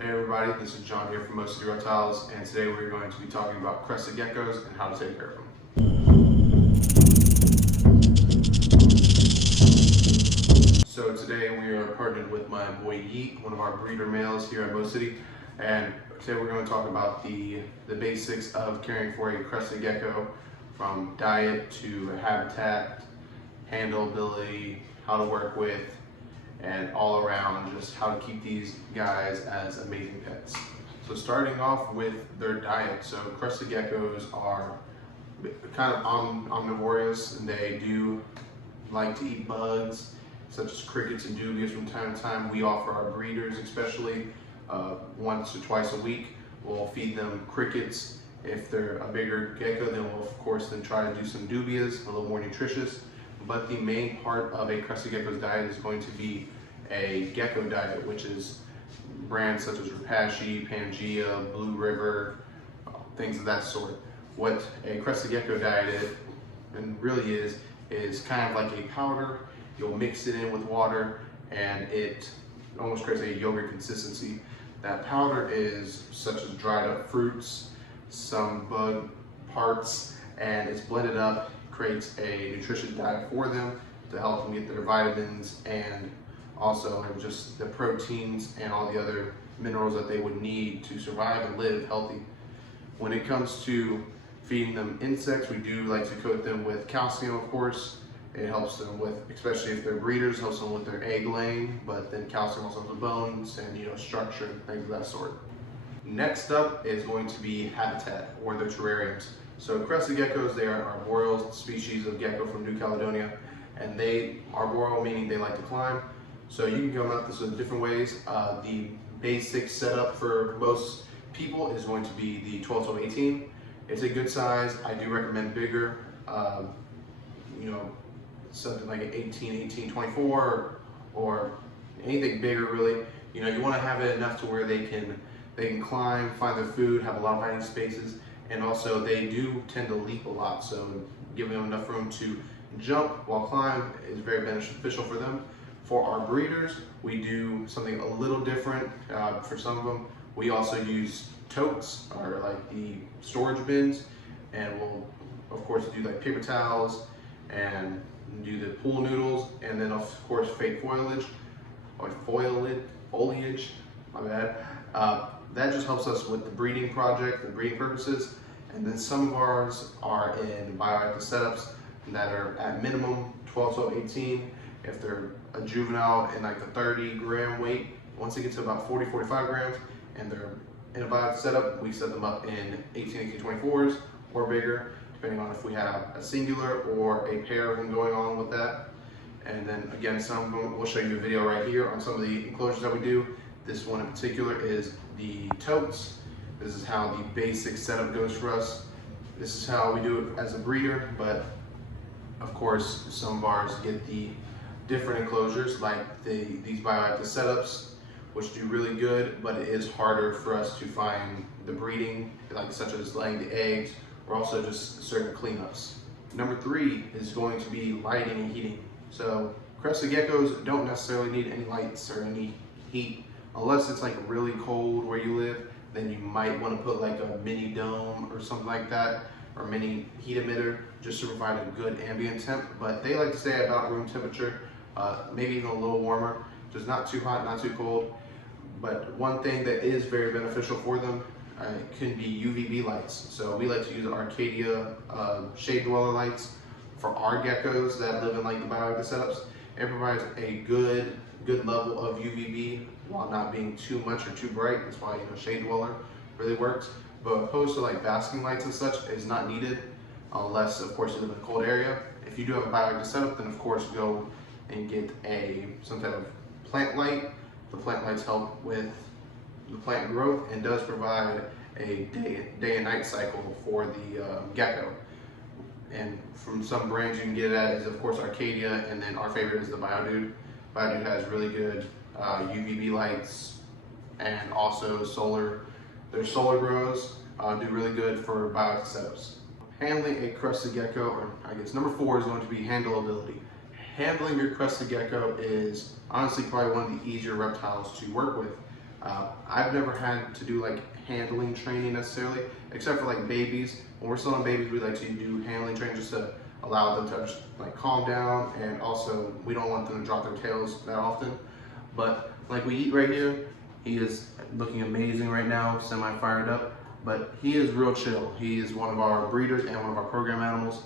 Hey everybody, this is John here from Most City Reptiles, and today we're going to be talking about crested geckos and how to take care of them. So today we are partnered with my boy Yeet, one of our breeder males here at Most City, and today we're going to talk about the basics of caring for a crested gecko, from diet to habitat, handleability, how to work with, and all around just how to keep these guys as amazing pets. So starting off with their diet. So crested geckos are kind of omnivorous, and they do like to eat bugs such as crickets and dubias from time to time. We offer our breeders especially once or twice a week. We'll feed them crickets. If they're a bigger gecko, then we'll of course then try to do some dubias, a little more nutritious. But the main part of a crested gecko's diet is going to be a gecko diet, which is brands such as Rapashi, Pangea, Blue River, things of that sort. What a crested gecko diet is, and really is kind of like a powder. You'll mix it in with water, and it almost creates a yogurt consistency. That powder is such as dried up fruits, some bug parts, and it's blended up, creates a nutritious diet for them to help them get their vitamins and also just the proteins and all the other minerals that they would need to survive and live healthy. When it comes to feeding them insects, we do like to coat them with calcium, of course. It helps them with, especially if they're breeders, helps them with their egg laying, but then calcium also helps with bones and structure and things of that sort. Next up is going to be habitat, or their terrariums. So crested geckos, they are arboreal species of gecko from New Caledonia, and they arboreal meaning they like to climb. So you can come at this in different ways. The basic setup for most people is going to be the 12 to 18. It's a good size. I do recommend bigger. Something like an 18, 24, or anything bigger really. You want to have it enough to where they can climb, find their food, have a lot of hiding spaces, and also they do tend to leap a lot. So giving them enough room to jump while climb is very beneficial for them. For our breeders, we do something a little different. For some of them, we also use totes, or like the storage bins, and we'll of course do like paper towels and do the pool noodles, and then of course fake foliage, or foliage, my bad. That just helps us with the breeding project, the breeding purposes. And then some of ours are in bioactive setups that are at minimum 12 to 18. If they're a juvenile in like the 30-gram weight, once they get to about 40-45 grams and they're in a bioactive setup, we set them up in 18-24s or bigger, depending on if we have a singular or a pair of them going on with that. And then again, some of them, we'll show you a video right here on some of the enclosures that we do. This one in particular is the totes. This is how the basic setup goes for us. This is how we do it as a breeder, but of course some of ours get the different enclosures like these bioactive setups, which do really good, but it is harder for us to find the breeding, like such as laying the eggs, or also just certain cleanups. Number 3 is going to be lighting and heating. So crested geckos don't necessarily need any lights or any heat, unless it's like really cold where you live. Then you might want to put like a mini dome or something like that, or mini heat emitter, just to provide a good ambient temp. But they like to stay about room temperature, maybe even a little warmer, just not too hot, not too cold. But one thing that is very beneficial for them can be UVB lights. So we like to use Arcadia shade dweller lights for our geckos that live in like the bioactive setups. It provides a good level of UVB while not being too much or too bright. That's why shade dweller really works. But opposed to like basking lights and such is not needed, unless of course you live in a cold area. If you do have a bioactive setup, then of course go and get some type of plant light. The plant lights help with the plant growth and does provide a day and night cycle for the gecko. And from some brands you can get it at is of course Arcadia, and then our favorite is the Biodude. Biodude has really good UVB lights, and also their solar grows do really good for bioactive setups. Handling a crested gecko, or I guess number 4 is going to be handleability. Handling your crested gecko is honestly probably one of the easier reptiles to work with. I've never had to do like handling training necessarily, except for like babies. When we're still on babies, we like to do handling training just to allow them to just like calm down, and also we don't want them to drop their tails that often. But like we eat right here, he is looking amazing right now, semi-fired up, but he is real chill. He is one of our breeders and one of our program animals.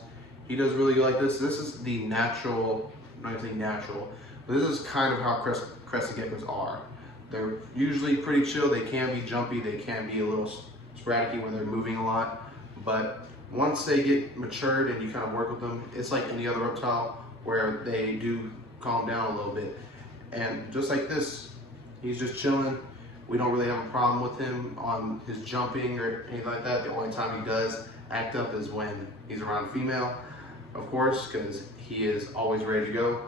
He does really good like this. This is the natural, I'm not gonna say natural, but this is kind of how crested geckos are. They're usually pretty chill. They can be jumpy. They can be a little sporadic when they're moving a lot. But once they get matured and you kind of work with them, it's like any other reptile where they do calm down a little bit. And just like this, he's just chilling. We don't really have a problem with him on his jumping or anything like that. The only time he does act up is when he's around a female, of course, because he is always ready to go.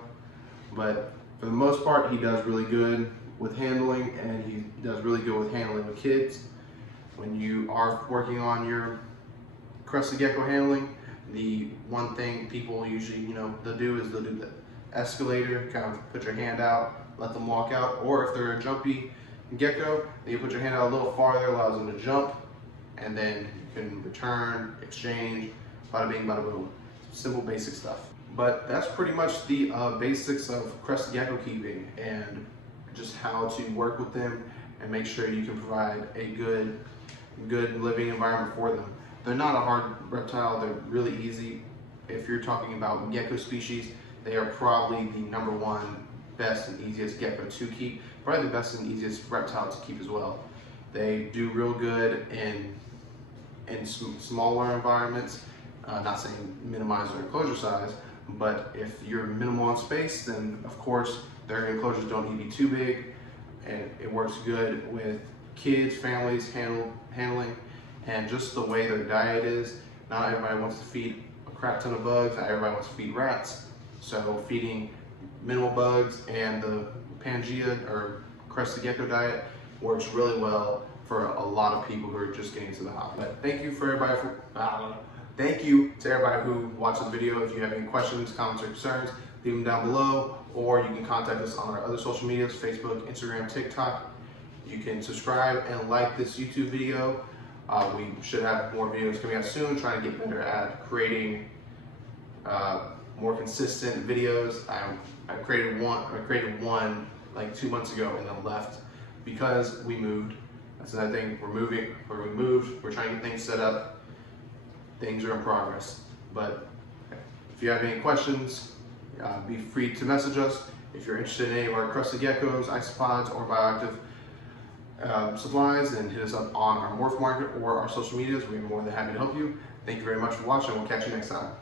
But for the most part, he does really good with handling, and he does really good with handling with kids. When you are working on your crested gecko handling, the one thing people usually, they'll do is they'll do the escalator, kind of put your hand out, let them walk out, or if they're a jumpy gecko, then you put your hand out a little farther, allows them to jump, and then you can return, exchange, bada bing, bada boom. Simple, basic stuff. But that's pretty much the basics of crested gecko keeping, and just how to work with them and make sure you can provide a good living environment for them. They're not a hard reptile, they're really easy. If you're talking about gecko species, they are probably the #1 best and easiest gecko to keep, probably the best and easiest reptile to keep as well. They do real good in smaller environments, not saying minimize their enclosure size, but if you're minimal on space, then of course their enclosures don't need to be too big, and it works good with kids, families, handling, and just the way their diet is. Not everybody wants to feed a crap ton of bugs, not everybody wants to feed rats, so feeding minimal bugs and the Pangea or crested gecko diet works really well for a lot of people who are just getting into the hobby. But thank you for everybody thank you to everybody who watched this video. If you have any questions, comments, or concerns, leave them down below, or you can contact us on our other social medias, Facebook, Instagram, TikTok. You can subscribe and like this YouTube video. We should have more videos coming out soon, trying to get better at creating more consistent videos. I created one like 2 months ago and then left because we moved. That's another thing. We moved. We're trying to get things set up. Things are in progress. But if you have any questions, be free to message us. If you're interested in any of our crested geckos, isopods, or bioactive supplies, then hit us up on our Morph Market or our social medias. We're more than happy to help you. Thank you very much for watching. We'll catch you next time.